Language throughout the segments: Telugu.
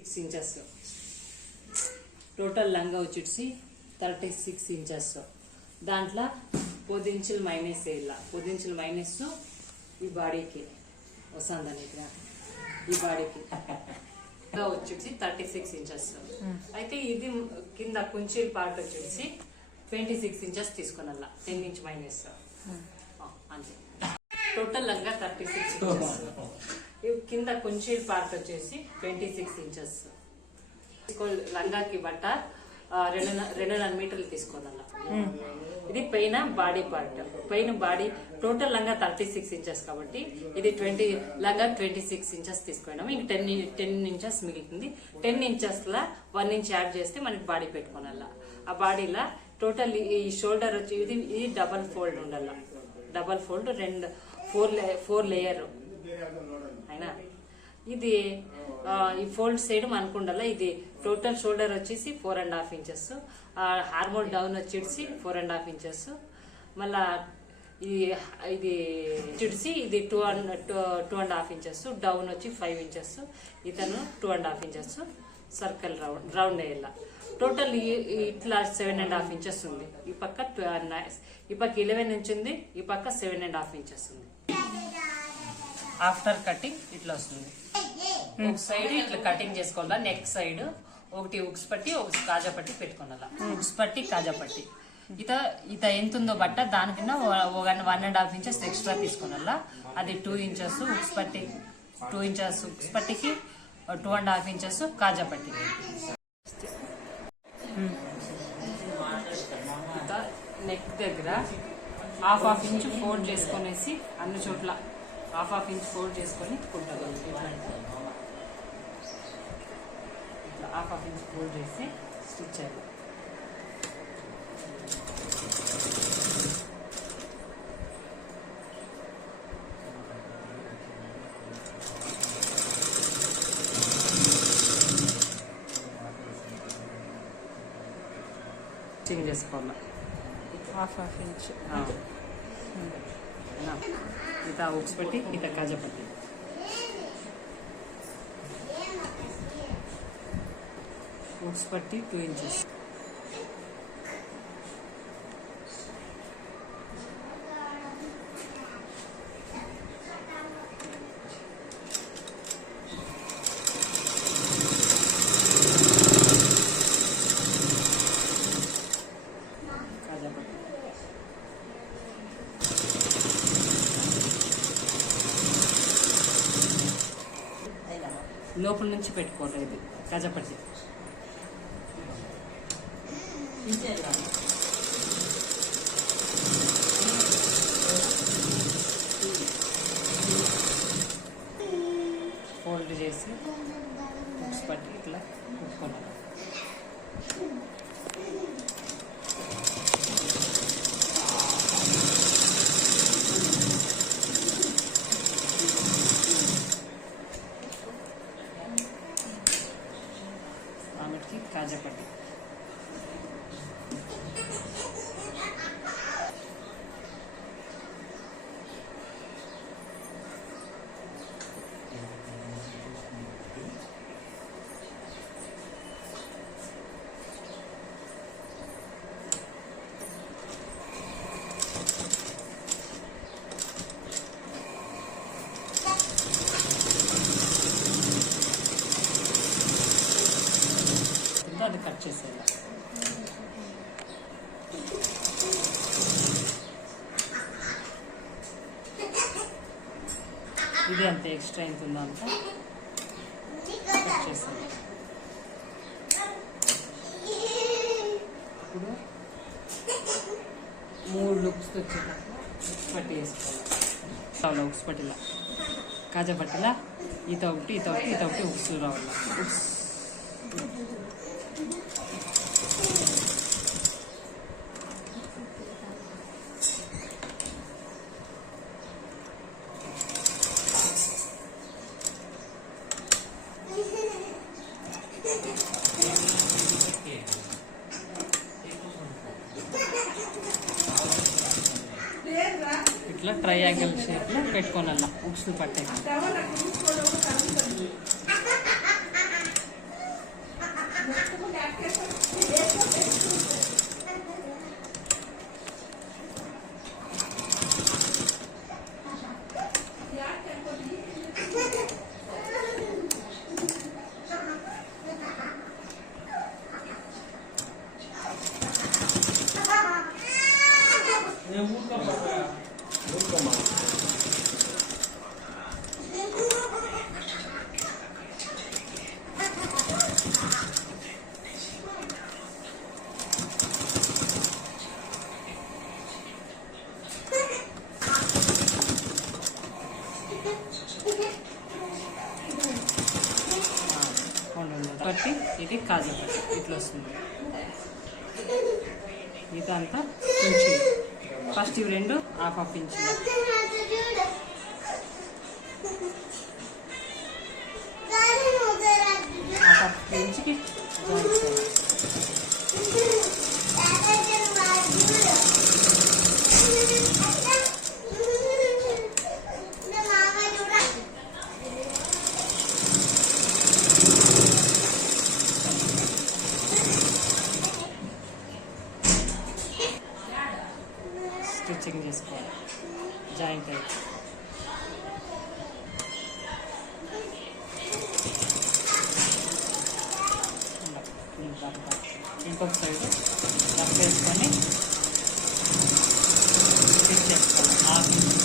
36 ఇంచెస్ టోటల్ లంగా వచ్చేసి 36 ఇంచెస్ దాంట్లో 10 ఇంచులు మైనస్ వేయాల 10 ఇంచులు మైనస్ ఈ బాడీకి వస్తుందని ఈ బాడీకి వచ్చేసి 36 ఇంచెస్ అయితే ఇది కింద కుంచీల పార్ట్ వచ్చేసి 26 ఇంచెస్ తీసుకున్నలా 10 ఇంచ్ మైనస్ అంతే టోటల్ లంగా 36 ఇంచెస్ కింద కుంచీల పార్ట్ వచ్చేసి 26 ఇంచెస్ లంగాకి బట్ట 2.5 మీటర్లు తీసుకోవాల ఇది పైన బాడీ పార్ట్ పైన బాడీ టోటల్ లంగా 36 ఇంచెస్ కాబట్టి ఇది లంగా 26 ఇంచెస్ తీసుకున్నాము ఇంక 10 ఇంచెస్ మిగులుతుంది 10 ఇంచెస్ లా 1 ఇంచ్ యాడ్ చేస్తే మనకి బాడీ పెట్టుకోవాల ఆ బాడీలా టోటల్ ఈ షోల్డర్ వచ్చి ఇది డబల్ ఫోల్డ్ ఉండాల డబల్ ఫోల్డ్ 4 లేయర్ అయినా ఇది ఈ ఫోల్డ్ సైడ్ అనుకుండాల ఇది టోటల్ షోల్డర్ వచ్చేసి 4.5 ఇంచెస్ హార్మోన్ డౌన్ వచ్చేసి 4.5 ఇంచెస్ మళ్ళా ఇది చిడిసి ఇది 2.5 ఇంచెస్ డౌన్ వచ్చి 5 ఇంచెస్ ఇతను 2.5 ఇంచెస్ సర్కిల్ రౌండ్ వేయాల టోటల్ ఇట్లా 7.5 ఇంచెస్ ఉంది ఈ పక్క 11 ఇంచ్ ఉంది ఈ పక్క 7.5 ఇంచెస్ ఉంది ఆఫ్టర్ కటింగ్ ఇట్లా వస్తుంది ఒక సైడ్ ఇట్లా కటింగ్ చేసుకోవాలా నెక్ సైడ్ ఒకటి ఉక్స్ పట్టి ఒక కాజా పట్టి పెట్టుకోవాలా ఉక్స్ పట్టి కాజా పట్టి ఇత ఎంత ఉందో బట్ట దానికన్నా 1.5 ఇంచెస్ ఎక్స్ట్రా తీసుకోవాలా అది 2 ఇంచెస్ ఉక్స్ పట్టి 2 ఇంచెస్ ఉక్స్ పట్టికి 2.5 ఇంచెస్ కాజా పట్టికి నెక్ దగ్గర హాఫ్ ఇంచ్ ఫోల్డ్ చేసుకునేసి అన్ని చోట్ల హాఫ్ ఇంచ్ ఫోల్డ్ చేసుకొని కుట్టాలి ఇట్లా హాఫ్ ఇంచ్ ఫోల్డ్ చేసి స్టిచ్ చేయాలి స్టిచ్చింగ్ చేసుకోవాలి హాఫ్ ఇంచ్ इता उक्स पट्टी इता काजा पट्टी उक्स पट्टी 2 इंचेस లోపల నుంచి పెట్టుకోవాలి ఇది కాజాపట్టి ఫోల్డ్ చేసి ఉక్స్ పట్టి ఇట్లా కుట్టుకోవాలి కాజా పట్టి అది కట్ చేసేయాలి ఇది అంత ఎక్స్ట్రా ఎంత ఉందో అంత కట్ చేసేయాలి ఇప్పుడు 3 లుక్స్ వచ్చేటప్పుడు ఉక్స్ పట్టి వేసుకోవాలి ఉక్స్ పట్టిలా కాజా పట్టిలా ఈత ఒకటి ఉక్స్ రావాలి ఉక్స్ ఇట్లా ట్రయాంగిల్ షేప్లో పెట్టుకోనల్లా ఉక్స్ పట్టే పట్టి ఇది కాజా పట్టి ఇట్లా వస్తుంది. ఇదంతా ఇంచు. ఫస్ట్ ఇవి రెండు హాఫ్ ఇంచు, హాఫ్ ఇంచుకి జాయిన్ చేయాలి. స్టిచ్చింగ్ చేసుకోవాలి జాయింట్ అయితే. ఇంకొక సైడ్ రఫ్ వేసుకొని స్టిచ్ చేసుకోవాలి. హాఫ్ ఇంచ్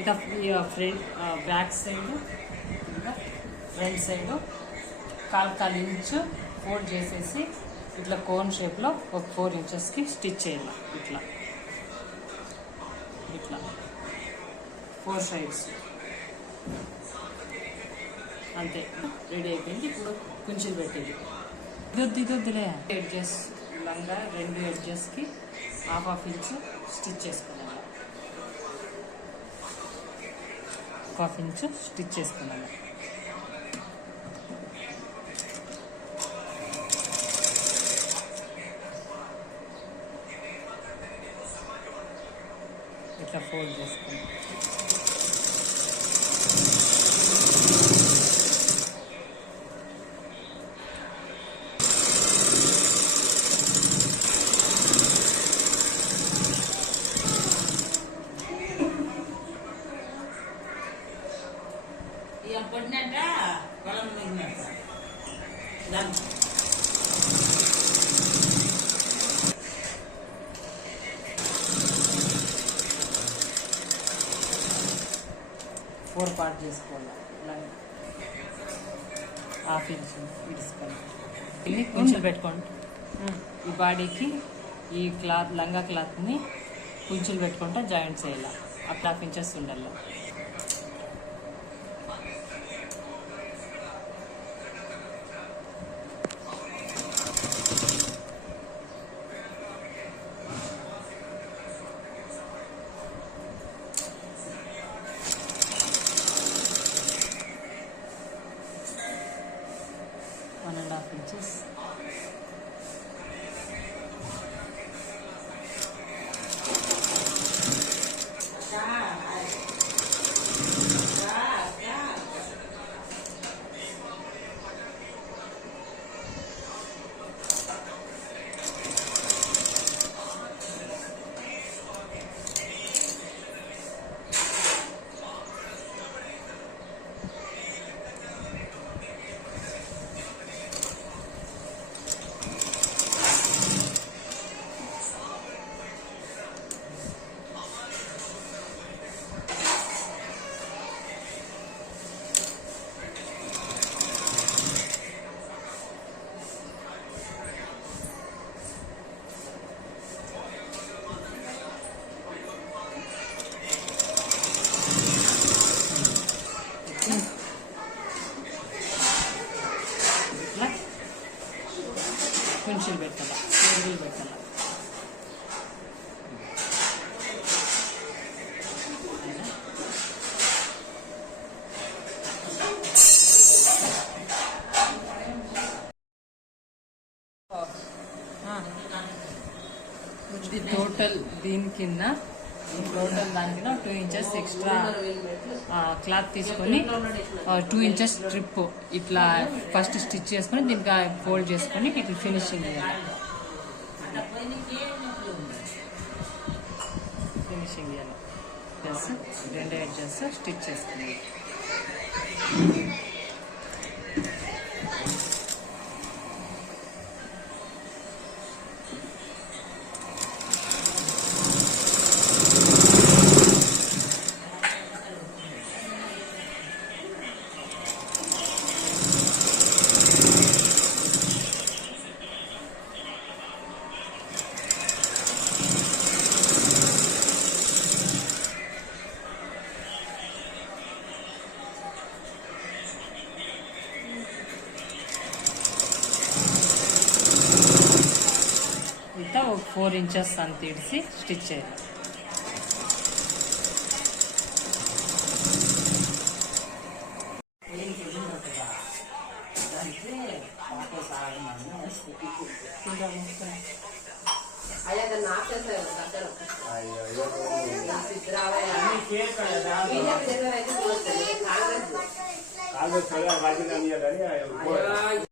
ఇట్లా ఫ్రంట్ బ్యాక్ సైడ్ ఇంకా front side call inch fold చేసేసి ఇట్లా కోన్ షేప్లో ఒక 4 ఇంచెస్కి స్టిచ్ చేయాలి. ఇట్లా ఇట్లా 4 సైడ్స్ అంతే. రెడీ అయిపోయింది. ఇప్పుడు కుంచెలు పెట్టేది. ఇదొద్దులే. ఎడ్జెస్ లంగా 2 ఎడ్జెస్కి హాఫ్ ఇంచు స్టిచ్ చేసుకోవాలి. హాఫ్ ఇంచు స్టిచ్ చేసుకున్నాను. ఇట్లా ఫోల్డ్ చేసుకున్నాను. పడినట్ట పొలం మిగిలినట్ట దాన్ని 4 పార్ట్ చేసుకోవాలి. హాఫ్ ఇంచ్ తీసుకోవాలి. ఇది కుంచెలు పెట్టుకోండి. ఈ బాడీకి ఈ క్లాత్ లంగా క్లాత్ని కుంచెలు పెట్టుకుంటా జాయింట్స్ వేయాలి. అప్పుడు హాఫ్ ఇంచెస్ ఉండాలి. ఇంచెస్ ఫినిషింగ్ పెట్టాల స్కేల్ పెట్టాల. ఇది టోటల్ దీని కింద టోటల్ దాని కింద 2 ఇంచెస్ ఎక్స్ట్రా క్లాత్ తీసుకొని 2 ఇంచెస్ స్ట్రిప్ ఇట్లా ఫస్ట్ స్టిచ్ చేసుకొని దీనికి ఫోల్డ్ చేసుకొని ఇట్లా ఫినిషింగ్ చేయాలి. ఫినిషింగ్ చేయాలి ప్లస్ 2 ఎడ్జెస్ స్టిచ్ చేసుకున్నాం. ఇంత ఒక 4 ఇంచెస్ అంత ఇడిసి స్టిచ్ చేయాలి. కాళ్ళు